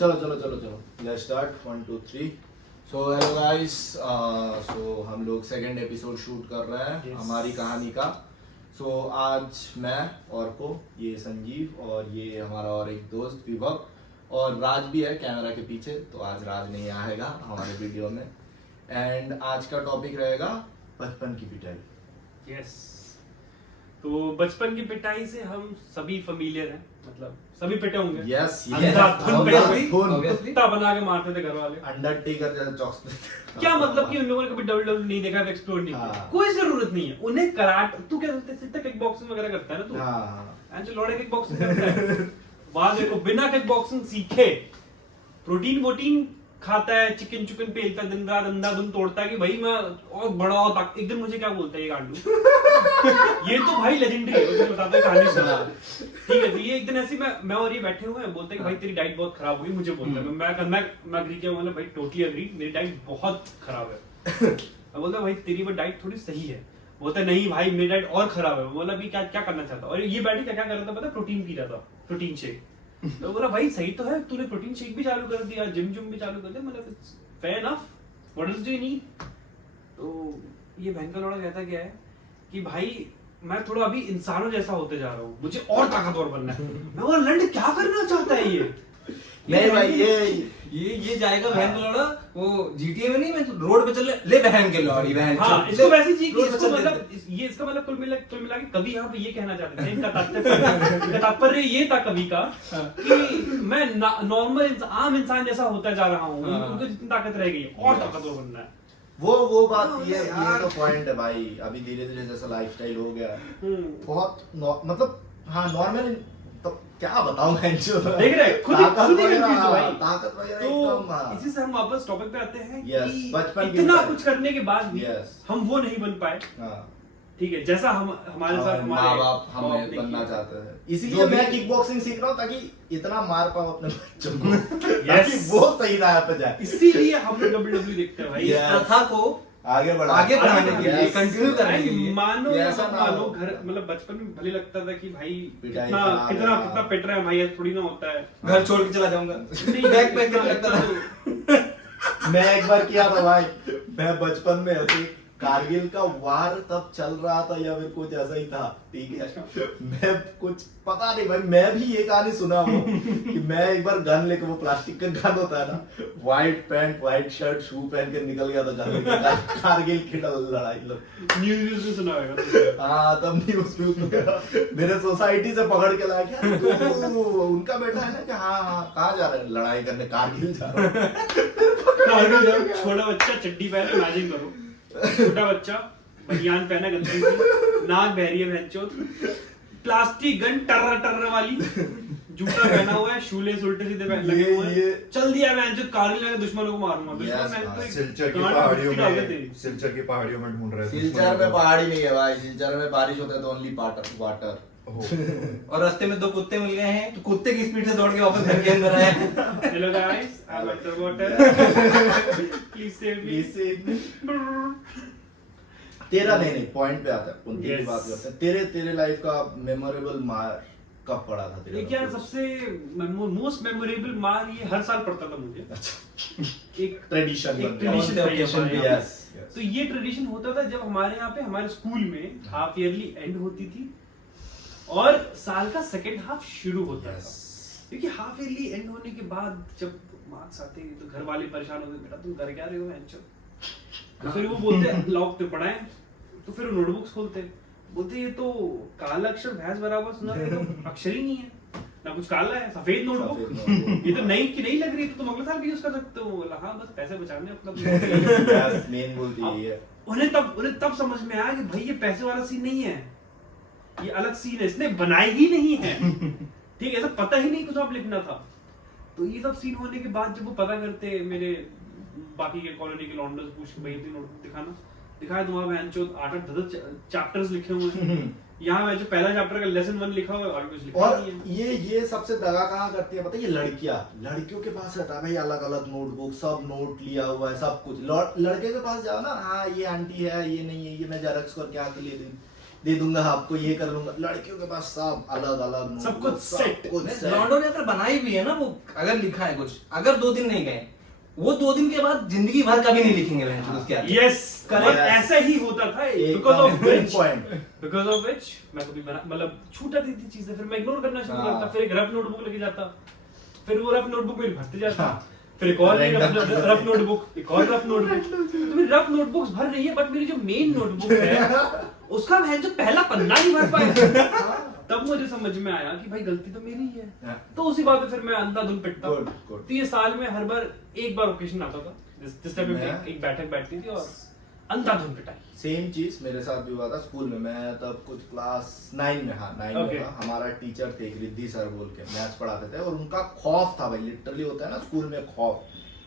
चलो let's start 1 2 3। So hello guys, so हम लोग सेकंड एपिसोड शूट कर रहे हैं हमारी कहानी का। सो आज मैं और को ये संजीव और ये हमारा और एक दोस्त विभव और राज भी है कैमरा के पीछे, तो आज राज नहीं आएगा हमारे वीडियो में। एंड आज का टॉपिक रहेगा बचपन की पिटाई। यस, तो बचपन की पिटाई से हम सभी फेमिलियर हैं, मतलब सभी पिटे होंगे। यस कुत्ता बना के मारते थे घर वाले, अंडरटेकर जैसा चॉक्स। क्या मतलब कि उन लोगों ने कभी WWE नहीं देखा, एक्सप्लोर नहीं किया, कोई जरूरत नहीं है उन्हें। कराटे तू क्या सीखता, किक बॉक्सिंग वगैरह करता है ना तू? हां, लौड़े किक बॉक्सिंग करता है। बाद देखो बिना किक बॉक्सिंग सीखे प्रोटीन वोटीन खाता है, चिकन चुकन पेलता है, दिन रात अंधाधुंध तोड़ता है कि भाई मैं और बड़ा हो। एक दिन मुझे क्या बोलता है ये गांडू ये तो भाई लेजेंडरी है, मुझे बताता है कहानी सुना। ठीक है, तो ये एक दिन ऐसे मैं और ये बैठे हुए हैं, बोलते हैं कि भाई तेरी डाइट बहुत खराब हुई। मुझे बोलता है, मैं एग्री किया, मतलब भाई टोटली एग्री, मेरी डाइट बहुत खराब है। मैं बोलता भाई तेरी वो डाइट थोड़ी सही है। बोलता नहीं भाई मेरी डाइट और खराब है। बोला भी क्या क्या करना चाहता, और ये बैठी क्या कर रहा था पता, प्रोटीन पी रहा था, प्रोटीन शेक। तो बोला भाई सही तो है, तूने प्रोटीन शेक भी चालू कर दिया, जिम भी चालू कर दिया, मतलब fair enough, what else do you need. तो ये बहन का लौड़ा कहता क्या है कि भाई मैं थोड़ा अभी इंसानों जैसा होते जा रहा हूँ, मुझे और ताकतवर बनना है। मैं बोला लंड क्या करना चाहता है ये? नहीं भाई ये जाएगा बहन का लौड़ा वो GTA में नहीं, मैं रोड पे चल ले बहन के लौड़ी बहन। हाँ, इसको वैसी चीज, इसको मतलब ये इसका मतलब कुल मिला के कवि यहाँ पे ये कहना चाहते थे, इनका तात्पर्य ये था कवि का कि मैं नॉर्मल आम इंसान जैसा होता जा रहा हूँ, उनको जितनी ताकत रह गई और ताकतवर बनना है। वो बात ये तो पॉइंट है भाई। अभी धीरे धीरे जैसा लाइफस्टाइल हो गया बहुत मतलब हाँ नॉर्मल, तो क्या बताऊं मैं जो देख रहे खुद ही कंफ्यूज भाई। ताकत वगैरह तो एकदम। इसी से हम वापस टॉपिक पे आते हैं कि बचपन इतना कुछ करने के बाद भी हम वो नहीं बन पाए। ठीक है, जैसा हम हमारे साथ माँ बाप हमें बनना चाहते हैं, इसीलिए मैं किक बॉक्सिंग सीख रहा हूँ ताकि इतना मार पाऊँ अपने बच्चों को ताकि वो सही राह पे जाए। इसीलिए हम लोग WWE देखते हैं भाई, इस प्रथा को आगे बढ़ाने के लिए, कंटिन्यू करने के लिए। मानो या मानो घर, मतलब बचपन में भले लगता था कि भाई कितना पिट रहा है भाई, ऐसा थोड़ी ना होता है, घर छोड़ के चला जाऊंगा, बैग पैक करके लगता था। मैं एक बार किया था भाई, मैं बचपन में ऐसे कारगिल का वार तब चल रहा था या फिर कुछ ऐसा ही था, ठीक है। मैं कुछ पता नहीं भाई, मैं भी ये कहानी सुना हूँ कि मैं एक बार गन लेके, वो प्लास्टिक का गन होता है ना, व्हाइट पैंट व्हाइट शर्ट शू पहन के निकल गया था गन लेके कारगिल की लड़ाई। न्यूज़ में सुना होगा। हाँ तब न्यूज़ में मेरे सोसाइटी से पकड़ के लाया, क्या उनका बेटा है ना कि हाँ कहाँ जा रहे हैं, लड़ाई करने कारगिल जा रहे हैं। छोटा बच्चा चड्डी पहने, इमेजिन करो, छोटा बच्चा बनियान पहना गंदी सी, नाक बहरी है भैंचोद, प्लास्टिक गन टर्रा वाली, जूता पहना हुआ है, शूलेस उल्टे सीधे लगे हुए हैं, चल दिया भैंचोद, कारगिल लगे दुश्मनों को मारूंगा। सिलचर की पहाड़ियों में ढूंढ रहे थे। सिलचर में पहाड़ी नहीं है भाई, सिलचर में बारिश होता है तो ओनली वाटर। और रास्ते में 2 कुत्ते मिल गए हैं, तो कुत्ते की स्पीड से दौड़ के वापस घर के अंदर आए। Hello guys, I am under water, please save me. तेरा नहीं पॉइंट पे आता है, तेरी बात करते हैं। तेरे लाइफ का मेमोरेबल मार कब पड़ा था तेरे? क्या सबसे मोस्ट मेमोरेबल मार ये हर साल पड़ता था मुझे। एक ट्रेडिशन तो ये ट्रेडिशन होता था जब हमारे यहाँ पे हमारे स्कूल में हाफ ईयरली एंड होती थी और साल का सेकेंड हाफ शुरू होता था। क्योंकि हाफ ईयरली एंड होने के बाद जब मार्क्स आते हैं तो घर वाले परेशान होते, बेटा तुम कर क्या रहे हो बच्चों। तो फिर वो बोलते लॉक पे पढ़ाएं, तो फिर नोटबुक्स खोलते, बोलते ये तो काला अक्षर भैंस बराबर सुना है, तो अक्षर ही नहीं है ना, कुछ काला है, सफेद नोटबुक, ये तो नई की नहीं लग रही, तो तुम अगले साल भी यूज कर सकते हो। बोला हाँ बस पैसे बचाने अपना। मेन बोलती है। उन्हें तब समझ में आया कि भाई ये पैसे वाला सीन नहीं है, ये अलग सीन है, इसने बनाई ही नहीं है। ठीक है, ऐसा पता ही नहीं कुछ आप लिखना था। तो ये सब सीन होने के बाद जब वो पता करते, मेरे बाकी के कॉलोनी के लॉन्डर्स पूछ के भाई दिखाना, दिखाया तुम्हारा बहनचोद 8-10 चैप्टर्स लिखे हुए हैं। यहाँ मैं जो पहला चैप्टर का लेसन 1 लिखा हुआ है और कुछ लिखा नहीं है। ये सबसे दगा कहाँ करती है पता है? ये लड़कियों के पास रहता है भाई, अलग अलग नोटबुक, सब नोट लिया हुआ है, सब कुछ। लड़के के पास जाओ ना, हाँ ये आंटी है, ये नहीं है, ये मैं जेरॉक्स करके आके ले दूं, दे दूंगा आपको, ये कर लूंगा। लड़कियों के पास सब अलग अलग सब कुछ set। लॉन्डो ने अगर बनाई भी है ना, वो अगर लिखा है कुछ, अगर 2 दिन नहीं गए, वो 2 दिन के बाद जिंदगी भर कभी नहीं लिखेंगे उसके आगे। Yes, Correct. ऐसा ही होता था, बिकॉज ऑफ विच मैं कभी मतलब छूट आती थी चीजें, फिर मैं इग्नोर करना शुरू हाँ। करता, फिर एक रफ नोटबुक लेके जाता, फिर वो रफ नोटबुक मेरी भरते जाता, हाँ। फिर एक और Random रफ नोटबुक, एक और रफ नोटबुक, तो मेरी रफ नोटबुक्स भर रही है, बट मेरी जो मेन नोटबुक है उसका मैं जो पहला पन्ना नहीं भर पाया। तब मुझे समझ में आया कि भाई गलती तो मेरी ही है। तो उसी बात पे फिर मैं अंधाधुन पिटता। Good, good. तो ये साल में हर बार एक बार ओकेजन आता था, जिस टाइम मैं- एक बैठक बैठती थी और अंधाधुन पिटाई। सेम चीज मेरे साथ भी हुआ था स्कूल में। मैं तब कुछ क्लास 9 में, हाँ 9 Okay. में था। हमारा टीचर थे एक रिद्धि सर बोल के, मैथ्स पढ़ाते थे, और उनका खौफ था भाई, लिटरली होता है ना स्कूल में खौफ,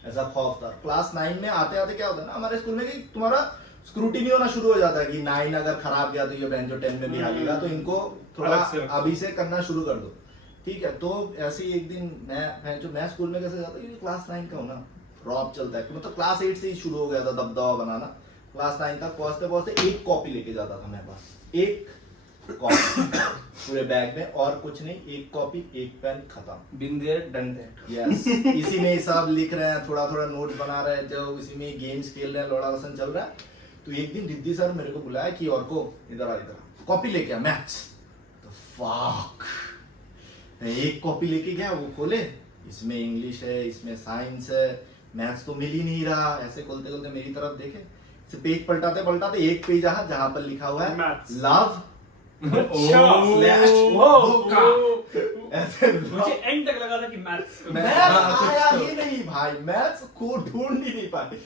ऐसा खौफ था। क्लास 9 में आते आते क्या होता है ना हमारे स्कूल में कि तुम्हारा स्क्रूटिनी होना शुरू हो जाता है कि 9 अगर खराब गया तो ये बेंच जो 10 में भी आ गया, तो इनको थोड़ा अलग से रखो। अभी से करना शुरू कर दो, ठीक है। तो ऐसे ही एक दिन मैं स्कूल में कैसे जाता, क्योंकि क्लास 9 का हूँ ना, रॉब चलता है, मतलब क्लास 8 से ही शुरू हो गया था दबदबा बनाना। क्लास 9 तक पहुंचते पहुंचते एक कॉपी लेके जाता था मेरे पास, एक कॉपी पूरे बैग में, और कुछ नहीं, एक कॉपी एक पेन, खत्म। Been there, done that. Yes इसी में सब लिख रहे हैं, थोड़ा थोड़ा नोट्स बना रहे हैं, जो इसी में गेम्स खेल रहे हैं, लोड़ा वसन चल रहा है। तो एक दिन रिद्धि सर मेरे को बुलाया कि और को इधर आ, कॉपी लेके आ मैथ्स। तो फक, एक कॉपी लेके गया, वो खोले, इसमें इंग्लिश है, इसमें साइंस है, मैथ्स तो मिल ही नहीं रहा। ऐसे खोलते खोलते मेरी तरफ देखे, पेज पलटाते पलटाते एक पेज आया जहां पर लिखा हुआ है Maths। लव अच्छा। स्लैश वो धोखा। ऐसे मुझे एंड तक लगा था कि मैथ्स मैथ्स आया ही नहीं भाई, मैथ्स को ढूंढ ही नहीं पाए।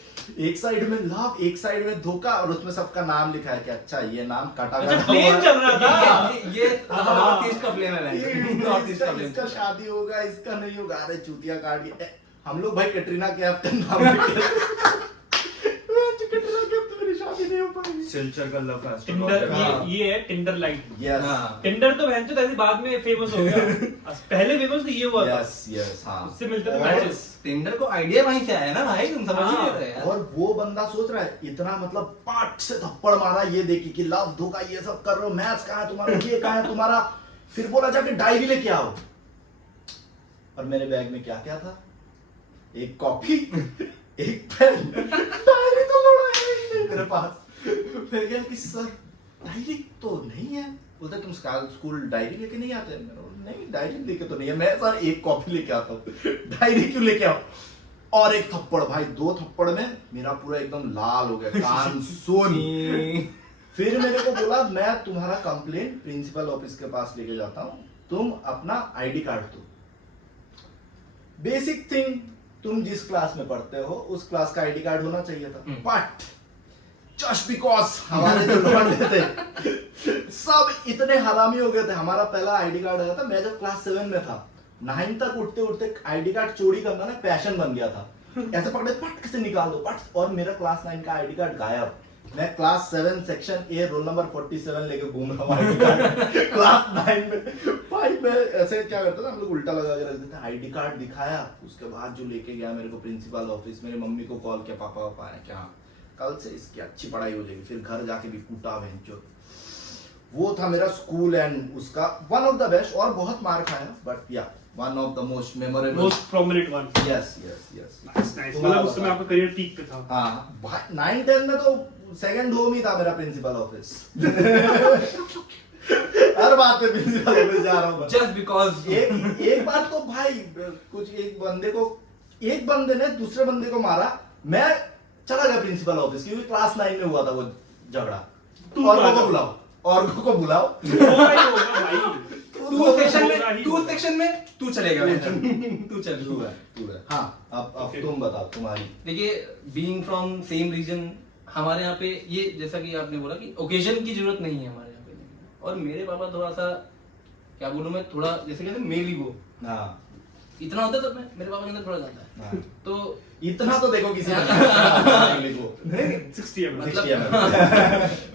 एक साइड में लव, एक साइड में धोखा, और उसमें सबका नाम लिखा है कि अच्छा ये नाम काटा अच्छा, गया flame चल रहा था। ये नॉर्थ ईस्ट का फ्लेम है वैसे। नॉर्थ ईस्ट का फ्लेम। इसका शादी होगा, इसका नहीं होगा। अरे चूतिया काट के हम लोग भाई कैटरीना कैफ का नाम लिखे। कैटरीना कैफ तो मेरी शादी नहीं हो पाएगी। सिल्चर का लव टिंडर, हाँ। ये है टिंडर लाइट। यस हाँ। टिंडर तो बहन चोद ऐसे बाद में फेमस हो गया, पहले फेमस तो ये हुआ था, यस यस हाँ। उससे मिलते थे और- मैचेस। टिंडर को आइडिया वहीं से आया ना भाई, तुम समझ ही नहीं रहे यार। और वो बंदा सोच रहा है इतना, मतलब पाट से थप्पड़ मारा ये देखी कि लव धोखा ये सब कर रहे हो, मैथ्स कहाँ है तुम्हारा, ये कहाँ है तुम्हारा। फिर बोला जाके डायरी लेके आओ, और मेरे बैग में क्या क्या था, एक कॉपी एक पेन, डायरी तो लौड़ा है ही नहीं मेरे पास। मैं गया कि सर डायरी तो नहीं है। बोलते तुम स्कूल डायरी लेके नहीं आते? मैंने बोला नहीं डायरी लेके तो नहीं है। मैं सर एक कॉपी लेके आता हूँ, डायरी क्यों लेके आओ? और एक थप्पड़ भाई, 2 थप्पड़ में मेरा पूरा एकदम लाल हो गया, कान सुन। फिर मेरे को बोला मैं तुम्हारा कंप्लेंट प्रिंसिपल ऑफिस के पास लेके जाता हूँ, तुम अपना आईडी कार्ड दो। बेसिक थिंग, तुम जिस क्लास में पढ़ते हो उस क्लास का आईडी कार्ड होना चाहिए था। बट जस्ट बिकॉज हमारे जो लौंडे थे सब इतने हरामी हो गए थे, हमारा पहला आईडी कार्ड आया था, मैं जब क्लास 7 में था, 9 तक उठते उठते आईडी कार्ड चोरी करना ना पैशन बन गया था। ऐसे पकड़े पट से निकाल दो पट, और मेरा क्लास 9 का आईडी कार्ड गायब। मैं class 7 section A roll number 47 लेके घूम रहा हूँ आईडी कार्ड क्लास 9 में। भाई मैं ऐसे क्या करता था, हम लोग उल्टा लगा के रख देते, आईडी कार्ड दिखाया, उसके बाद जो लेके गया मेरे को प्रिंसिपल ऑफिस, मेरी मम्मी को कॉल किया, पापा पापा है क्या, कल से इसकी अच्छी पढ़ाई हो जाएगी। फिर घर जाके भी कूटा भेंचो। वो था मेरा स्कूल एंड उसका वन ऑफ द बेस्ट, और बहुत मार खाया, बट या one of the most memorable, most prominent one. Yes yes yes. Nice, मतलब उस समय आपका करियर पीक पे था। हाँ 9-10 में तो सेकंड होम ही था मेरा प्रिंसिपल ऑफिस। हर बात पे प्रिंसिपल ऑफिस जा रहा हूँ। जस्ट बिकॉज एक बार तो भाई कुछ एक बंदे ने दूसरे बंदे को मारा, मैं चला गया प्रिंसिपल ऑफिस, क्योंकि क्लास 9 में हुआ था वो झगड़ा। और को बुलाओ होगा ही होगा भाई। तू सेक्शन में तू चलेगा तू चल। तू है। हाँ अब तुम बताओ तुम्हारी। देखिए, बीइंग फ्रॉम सेम रीजन, हमारे यहाँ पे ये जैसा कि आपने बोला कि ओकेजन की जरूरत नहीं है हमारे यहाँ पे, और मेरे पापा थोड़ा सा, क्या बोलूं मैं, थोड़ा जैसे कहते हैं मेल ईगो हाँ इतना होता है, तो मेरे पापा के अंदर थोड़ा ज्यादा है। हाँ। तो इतना तो देखो किसी ने 60 है मतलब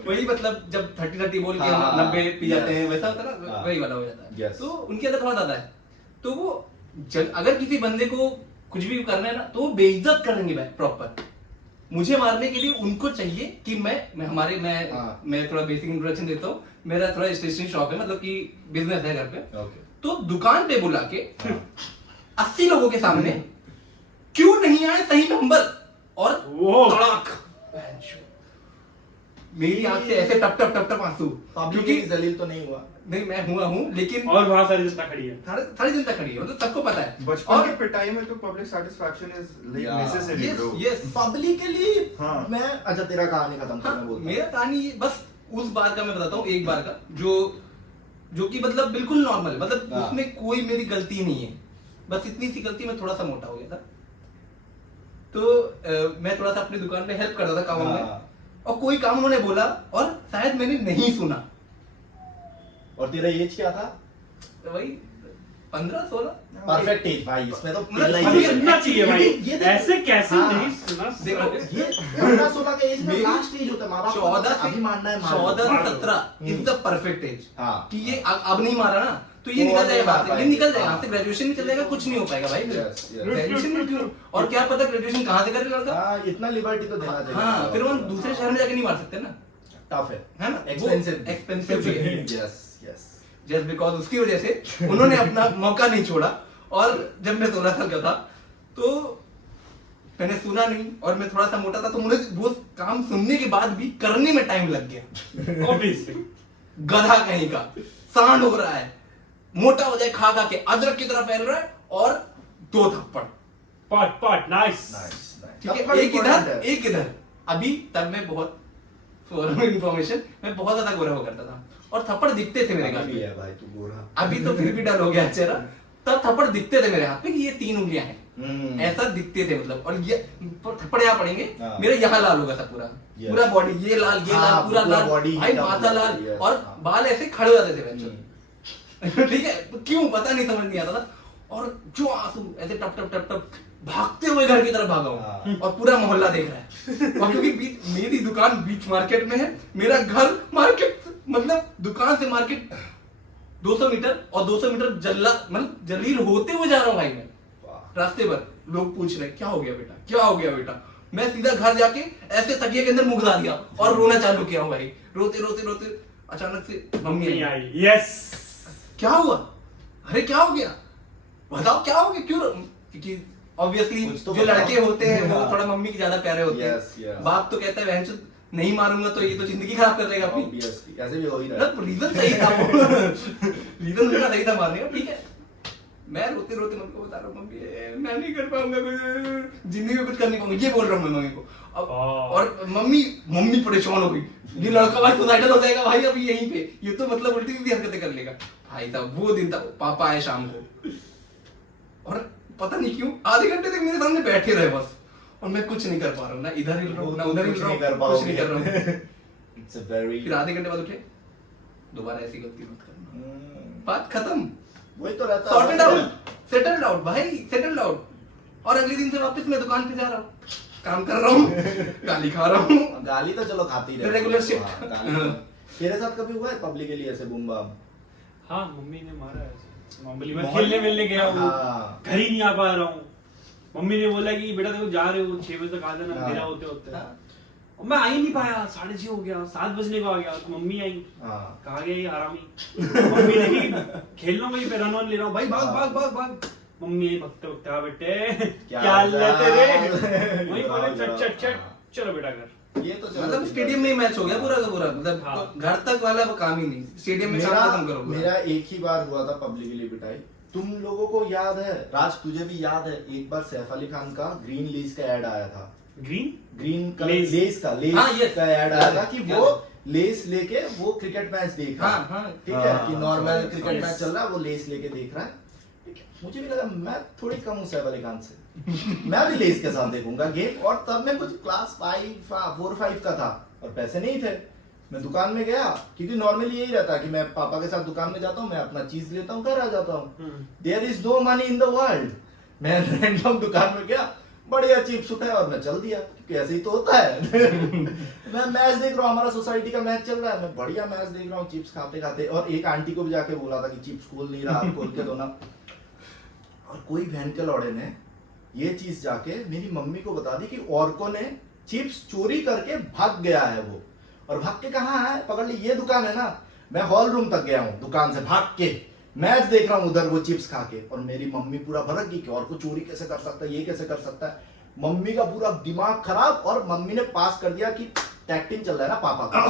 वही, मतलब जब 30 बोल के हाँ, 90 पी जाते हैं, yes, वैसा होता है ना, हाँ, वही वाला हो जाता है। yes. तो उनके अंदर थोड़ा ज्यादा है। तो वो अगर किसी बंदे को कुछ भी करना है ना, तो वो बेइज्जत करेंगे प्रॉपर, मुझे मारने के लिए उनको चाहिए कि मैं थोड़ा बेसिक इंट्रोडक्शन देता हूँ। मेरा थोड़ा स्टेशनरी शॉप है, मतलब कि बिजनेस है घर पे। तो दुकान पे बुला के 80 लोगों के सामने क्यों नहीं आए सही नंबर, और तड़ाक मेरी आंख से ऐसे टप टप टप टप आंसू, क्योंकि जलील तो नहीं हुआ। नहीं, मैं हुआ हूँ, लेकिन और वहां सारी जनता खड़ी है, सारी जनता खड़ी है, मतलब सबको पता है। बचपन की पिटाई में तो public satisfaction is necessary bro. Yes, publicly मैं अच्छा तेरा कहानी खत्म कर, मैं बोलता मेरा कहानी बस उस बार का मैं बताता हूँ, एक बार का जो कि मतलब बिल्कुल नॉर्मल, मतलब उसमें कोई मेरी गलती नहीं है, बस इतनी सी गलती, मैं थोड़ा सा मोटा हो गया था। तो मैं थोड़ा सा अपनी दुकान पे हेल्प करता था कामों में, और कोई काम उन्होंने बोला और शायद मैंने नहीं सुना। और तेरा एज क्या था? तो वही 15-16 परफेक्ट एज भाई, इसमें तो हमें सुनना चाहिए भाई, ऐसे कैसे नहीं सुना? देखो, ये 15-16 का एज में लास्ट एज होता है, माँ बाप 14 अभी मानना है 14-17 इज द परफेक्ट एज। हाँ, कि ये अब नहीं मारा ना तो ये निकल जाएगा, ये निकल जाएगा आपसे, ग्रेजुएशन में चलेगा, कुछ नहीं हो पाएगा भाई। ग्रेजुएशन में क्यों, और क्या पता ग्रेजुएशन कहाँ से करे लड़का। इतना लिबर्टी तो देना चाहिए। हाँ, फिर हम दूसरे शहर में जाके नहीं मार सकते ना, टफ है ना, एक्सपेंसिव भी है। यस यस, जस्ट बिकॉज उसकी वजह से उन्होंने अपना मौका नहीं छोड़ा। और जब मैं 16 साल का था तो मैंने सुना नहीं, और मैं थोड़ा सा मोटा था, तो मुझे वो काम सुनने के बाद भी करने में टाइम लग गया। ऑब्वियसली गधा कहीं का, सांड हो रहा है, मोटा हो जाए खा खा के, अदरक की तरह फैल रहा है, और 2 थप्पड़ पाट नाइस, ठीक है, एक इधर। अभी तब मैं बहुत फॉर इन्फॉर्मेशन, मैं बहुत ज्यादा गोरा हुआ करता था, और थप्पड़ दिखते थे मेरे हाथ भी पे। है भाई तू गोरा, अभी तो फिर भी डल हो गया चेहरा, तब थप्पड़ दिखते थे मेरे हाथ पे कि ये 3 उंगलियां हैं, ऐसा दिखते थे, मतलब। और ये थप्पड़ यहाँ पड़ेंगे, मेरा यहाँ लाल होगा सब पूरा बॉडी, ये लाल, पूरा लाल भाई, माथा लाल, और बाल ऐसे खड़े हो जाते थे। ठीक है, क्यों पता नहीं, समझ नहीं आता था। और जो आंसू ऐसे टप टप टप टप भागते हुए घर की तरफ भागा हूँ, और पूरा मोहल्ला देख रहा है। और क्योंकि मेरी दुकान बीच मार्केट में है, मेरा घर मार्केट, मतलब दुकान से मार्केट 200 मीटर, और 200 मीटर जलील होते हुए जा रहा हूँ भाई मैं। रास्ते पर लोग पूछ रहे क्या हो गया बेटा, क्या हो गया बेटा। मैं सीधा घर जाके ऐसे तकिए के अंदर मुंह डाल दिया और रोना चालू किया हूँ भाई। रोते रोते रोते अचानक से मम्मी आई। यस, क्या हुआ, अरे क्या हो गया, बताओ क्या हो गया, क्यों? क्योंकि ऑब्वियसली जो लड़के होते हैं वो थोड़ा मम्मी की ज्यादा प्यारे होते हैं। बाप तो कहता है बहन नहीं मारूंगा तो ये तो जिंदगी खराब कर देगा अपनी। ऐसे भी हो ही रहा है। रीजन सही था वो, रीजन उसका सही था मारने का, ठीक है। मैं रोते रोते मम्मी को बता रहा हूँ, मम्मी मैं नहीं कर पाऊंगा कुछ, जिंदगी में कुछ कर नहीं पाऊंगा, ये बोल रहा हूँ मैं मम्मी को। और मम्मी परेशान हो गई, ये लड़का भाई सुसाइडल हो जाएगा भाई अभी यहीं पे, ये तो मतलब उल्टी सीधी हरकतें कर लेगा भाई साहब। वो दिन था, पापा आए शाम को, और पता नहीं क्यों आधे घंटे तक मेरे सामने बैठे रहे बस, और मैं कुछ नहीं कर पा रहा हूँ, ना इधर हिल रहा हूँ ना उधर हिल रहा हूँ, कुछ नहीं कर रहा हूँ। फिर आधे घंटे बाद उठे, दोबारा ऐसी गलती मत करना, बात खत्म, वही तो रहता है, सॉर्टेड आउट, सेटल्ड आउट भाई, सेटल्ड आउट। और अगले दिन से वापस मैं दुकान पे जा रहा हूँ, काम कर रहा हूँ, गाली खा रहा हूँ। गाली तो चलो खाती रहे, रेगुलर शिफ्ट। तेरे साथ कभी हुआ है पब्लिकली ऐसे बूम बाम? हाँ, मम्मी ने मारा है ऐसे। नॉर्मली मैं खेलने मिलने गया हूँ, घर ही नहीं आ पा रहा हूँ, मम्मी ने बोला कि बेटा देखो जा रहे हो 6 बजे तक आ जाना, अंधेरा होते होते। और मैं आ ही नहीं पाया, 6:30 हो गया, 7 बजने को आ गया, तो मम्मी आई, कहा गया ये आरामी। मम्मी ने कि खेल रहा हूँ, पे रन ऑन ले रहा हूँ भाई, भाग भाग भाग भाग। मम्मी भगते भगते आ बेटे क्या लेते रे, वही बोले चट चट चट, चलो बेटा घर। ये तो मतलब स्टेडियम में ही मैच हो गया पूरा का पूरा, मतलब घर तक वाला वो काम ही नहीं, स्टेडियम में काम खत्म करो। मेरा एक ही बार हुआ था पब्लिकली पिटाई। तुम लोगों को याद है, राज तुझे भी याद है, एक बार सैफ अली खान का ग्रीन लेस का ऐड आया था। ग्रीन का लेस का ऐड आया था कि वो लेस लेके वो क्रिकेट मैच देख रहा है, ठीक है, कि नॉर्मल क्रिकेट मैच चल रहा है, वो लेस लेके देख रहा है। मुझे भी लगा मैं थोड़ी कम हूँ सैफ अली खान से, मैं भी लेस के साथ देखूंगा गेम। और तब मैं कुछ क्लास 4-5 का था और पैसे नहीं थे। मैं दुकान में गया, क्योंकि नॉर्मली यही रहता है कि मैं पापा के साथ दुकान में जाता हूँ, मैं अपना चीज लेता हूँ, घर आ जाता हूँ। There is no money in the world. मैं रैंडम दुकान में गया, बढ़िया चिप्स उठाया और मैं चल दिया, क्योंकि ऐसे ही तो होता है। मैं मैच देख रहा हूँ, हमारा सोसाइटी का मैच चल रहा है, मैं बढ़िया मैच देख रहा हूँ चिप्स खाते खाते। और एक आंटी को भी जाके बोला था कि चिप्स खोल नहीं रहा, आप खोल के दो ना। और कोई बहन के लौड़े ने ये चीज जाके मेरी मम्मी को बता दी कि औरकों ने चिप्स चोरी करके भाग गया है वो। और भाग के कहाँ है, पकड़ ली, ये दुकान है ना, मैं हॉल रूम तक गया हूँ दुकान से भाग के, मैच देख रहा हूँ उधर वो चिप्स खा के। और मेरी मम्मी पूरा भड़क गई कि और को चोरी कैसे कर सकता है, ये कैसे कर सकता है। मम्मी का पूरा दिमाग खराब, और मम्मी ने पास कर दिया कि टैक्टिंग चल रहा है ना पापा का,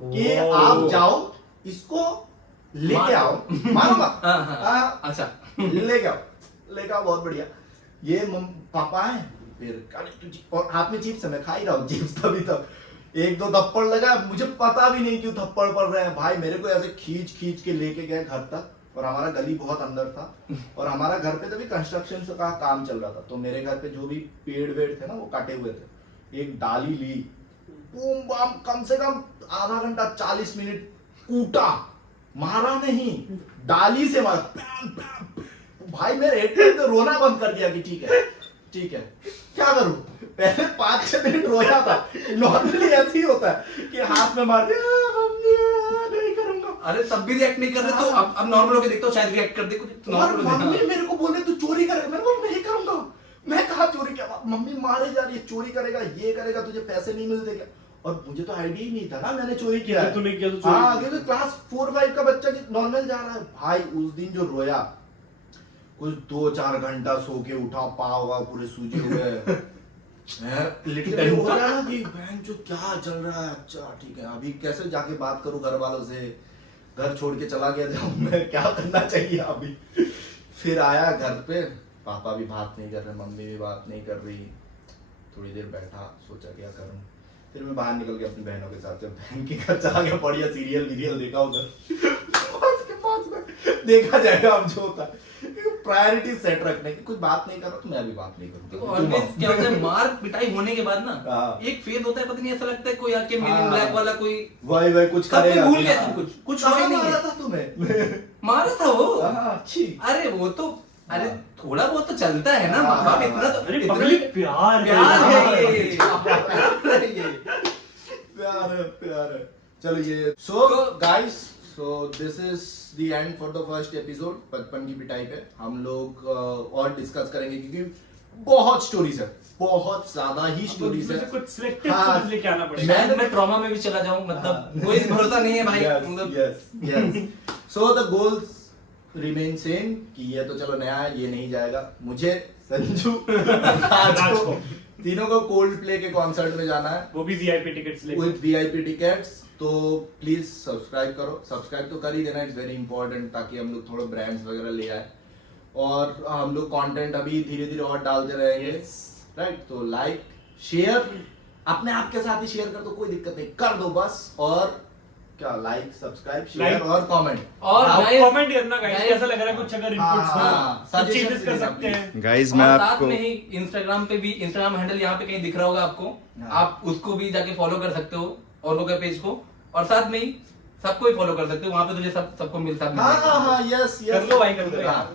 कि आप जाओ इसको लेके आओ, मानो मत, अच्छा लेके आओ, बहुत बढ़िया। ये पापा है, फिर और हाथ में चिप्स है, मैं खा ही रहा हूँ चिप्स तभी तक। एक दो थप्पड़ लगा, मुझे पता भी नहीं क्यों थप्पड़ पड़ रहे हैं भाई। मेरे को ऐसे खींच खींच के लेके गए घर तक, और हमारा गली बहुत अंदर था, और हमारा घर पे तभी कंस्ट्रक्शन का काम चल रहा था। तो मेरे घर पे जो भी पेड़ वेड़ थे ना वो काटे हुए थे। एक डाली ली, बूम बाम, कम से कम आधा घंटा 40 मिनट कूटा, मारा नहीं, डाली से मारा, पैम, पैम। भाई मेरे हेड तो रोना बंद कर दिया कि ठीक है क्या करूं। पहले 5-6 मिनट रोया था, नॉर्मली ऐसे ही होता है कि हाथ में मार दिया, नहीं करूंगा। अरे तब भी रिएक्ट नहीं कर रहे, तो अब नॉर्मल होके देखता हूँ, शायद रिएक्ट कर दे कुछ। और मम्मी मेरे को बोले तू चोरी करेगा, मैं बोला नहीं करूंगा। मैं कहा चोरी क्या, मम्मी मारे जा रही है, चोरी करेगा, ये करेगा, तुझे पैसे नहीं मिलते क्या। और मुझे तो आइडिया ही नहीं था ना मैंने चोरी किया है। तूने किया तो चोरी। हाँ, क्योंकि क्लास 4-5 का बच्चा नॉर्मल जा रहा है। भाई उस दिन जो रोया, कुछ 2-4 घंटा सो के उठा, पाव वाव पूरे सूजे हुए। लिटरली हो रहा है ना कि बहन जो क्या चल रहा है। अच्छा ठीक है, अभी कैसे जाके बात करूं घर वालों से, घर छोड़ के चला गया था मैं, क्या करना चाहिए अभी। फिर आया घर पे, पापा भी बात नहीं कर रहे, मम्मी भी बात नहीं कर रही। थोड़ी देर बैठा, सोचा क्या करूं। फिर मैं बाहर निकल के अपनी बहनों के साथ बहन के घर चला गया, बढ़िया सीरियल देखा उधर। उसके बाद में देखा जाएगा अब जो होता है। प्रायोरिटी सेट रखने की, कुछ बात नहीं कर रहा तो मैं भी बात नहीं करूंगा। ऑलवेज क्या होता है, मार पिटाई होने के बाद ना एक फेज होता है, पता नहीं ऐसा लगता है कोई आके मेन इन ब्लैक वाला कोई वही कुछ करेगा, भूल गया सब कुछ नहीं मारा है। था तुम्हें, मारा था वो, अच्छी। अरे वो तो, अरे थोड़ा बहुत तो चलता है ना, माँ बाप इतना तो, अरे पब्लिक प्यार प्यार है। चलो ये so guys, so this is the end for the first episode. बचपन की पिटाई पे हम लोग और डिस्कस करेंगे, क्योंकि बहुत स्टोरीज है, बहुत ज्यादा ही स्टोरीज है। कुछ सिलेक्टिव स्टोरीज लेके आना पड़ेगा। शायद मैं ट्रॉमा में भी चला जाऊं, मतलब कोई भरोसा नहीं है भाई। Yes. So the goals remain same, कि ये तो चलो नया है, ये नहीं जाएगा। मुझे, संजू, राज को, तीनों को कोल्ड प्ले के कॉन्सर्ट में जाना है, वो भी वीआईपी टिकट्स लेके, विद वीआईपी टिकट्स। तो प्लीज सब्सक्राइब करो, सब्सक्राइब तो कर ही देना, इट्स वेरी इंपॉर्टेंट, ताकि हम लोग थोड़ा ब्रांड्स वगैरह ले आए। और हम लोग कंटेंट अभी धीरे धीरे और डालते रहेंगे, राइट। तो लाइक शेयर, अपने आप के साथ ही शेयर कर दो, कोई दिक्कत नहीं, कर दो बस। और क्या, लाइक सब्सक्राइब शेयर और कमेंट, और कमेंट करना गाइस, कैसा लग रहा है, कुछ अगर इनपुट्स चेंजेस कर सकते हैं गाइस। और मैं साथ आपको में ही इंस्टाग्राम पे भी, इंस्टाग्राम हैंडल यहाँ पे कहीं दिख रहा होगा आपको, आप उसको भी जाके फॉलो कर सकते हो, और लोगों के पेज को, और साथ में ही सबको ही फॉलो कर सकते हो, वहां पे तुझे सबको मिल सकता है। हाँ, यस कर लो भाई, कर लो यार।